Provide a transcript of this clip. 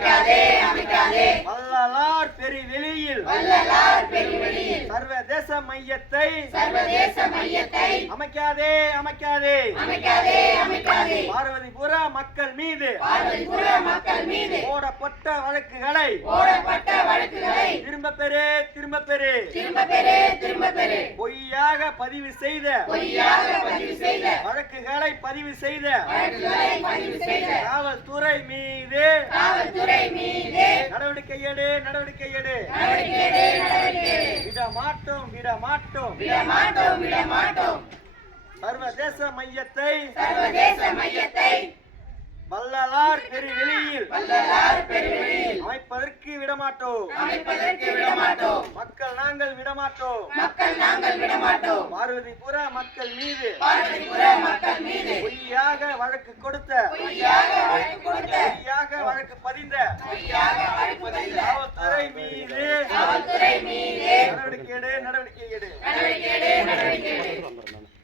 அமைக்காதே அமைக்காதே. வள்ளலார் பெருவெளியில். வள்ளலார் பெருவெளியில். சர்வதேச மையத்தை. சர்வதேச மையத்தை. அமைக்காதே அமைக்காதே. அமைக்காதே அமைக்காதே. பார்வதிபுர மக்கள் மீது. பார்வதிபுர மக்கள் மீது. போடப்பட்ட வழக்குகளை. போடப்பட்ட வழக்குகளை. திரும்ப பெறு திரும்ப பெறு திரும்ப பெறு திரும்ப பெறு பொய்யாக பதிவு செய்த. பொய்யாக பதிவு செய்த. வழக்குகளை பதிவு செய்த. வழக்குகளை பதிவு செய்த. காவல்துறை மீது. காவல்துறை மீது. நடவடிக்கை எடு நடவடிக்கை எடு. விட மாட்டோம் விட மாட்டோம் விட மாட்டோம் விட மாட்டோம் சர்வதேச மையத்தை சர்வதேச மையத்தை வள்ளலார் பெருவெளியில் வள்ளலார் பெருவெளியில் அமைப்பதற்கு விடமாட்டோம். அமைப்பதற்கு விட மாட்டோம் மக்கள் நாங்கள் விடமாட்டோம். மக்கள் நாங்கள் விட மாட்டோம் பார்வதிபுர மக்கள் மீது பார்வதிபுர மக்கள் மீது பொய்யாக வழக்கு கொடுத்த பொய்யாக வழக்கு கொடுத்த பொய்யாக வழக்கு பதிந்த மீது நடவடிக்கை எடு நடவடிக்கை எடு.